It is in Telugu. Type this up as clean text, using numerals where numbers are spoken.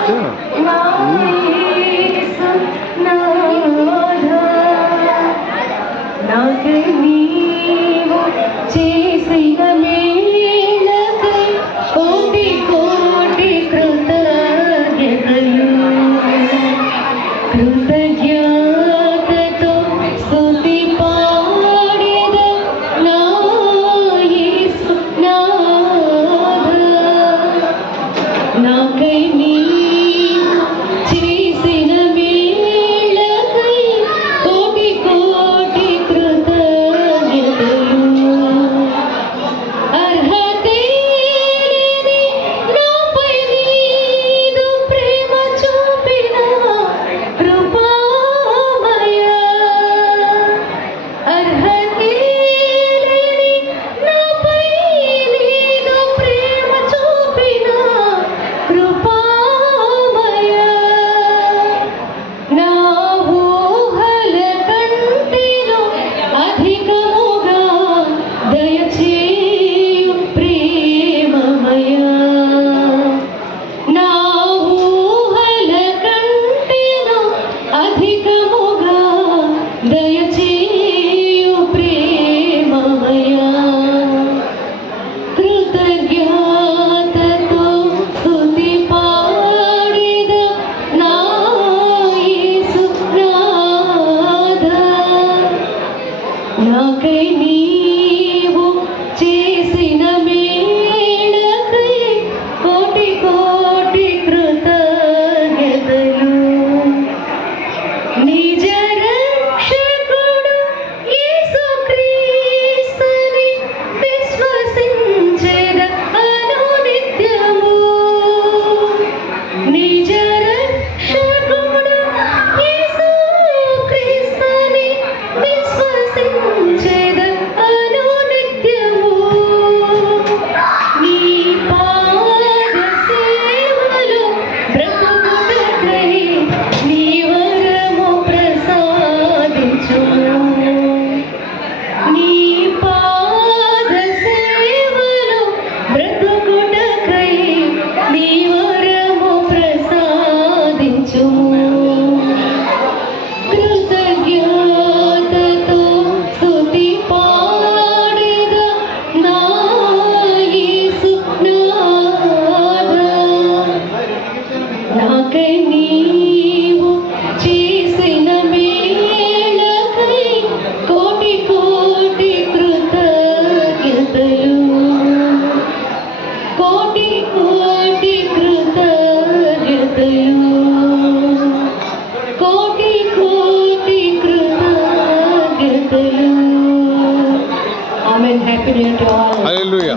పెట్టు. చేసిన మేలకై కోటి కోటి కృతజ్ఞతలు, కృతజ్ఞతతో స్తుతి పాడెద నా యేసునాథ. నాకై నీవు చేసిన మేలకై కోటి కోటి కృతజ్ఞతలు. అర్హతే లేని నాపై నీదు ప్రేమ చూపిన కృపామయ. అర్హతే లేని నాపై నీదు ప్రేమ చూపిన కృపామయ. నా ఊహల కంటెను అధికముగా దయచేయు ప్రేమమయ. నా ఊహల కంటెను అధికముగా దయచేయు ప్రేమమయ. కృతజ్ఞతతో స్తుతి పాడెద నా యేసునాథ. నాకై నీవు చేసిన మేలకై కోటి కోటి కృతజ్ఞతలు. నిజ రక్షకుడు యేసుక్రీస్తుని విశ్వసించెద అనునిత్యము. నిజ రక్షకుడు యేసుక్రీస్తుని విశ్వసించెద అనునిత్యము. నీ పాద సేవలో బ్రతుకుటకై నీ వరము ప్రసాదించుము. నీ పాద సేవలో బ్రతుకుటకై నీ వరము ప్రసాదించుము. కృతజ్ఞతతో స్తుతి పాడెద నా యేసునాథ. నాకై నీవు చేసిన మేలకై కోటి కోటి కృతజ్ఞతలు, కోటి కోటి కృతజ్ఞతలు, కోటి కోటి కృతజ్ఞతలు. Amen. Happy new year to all. Hallelujah.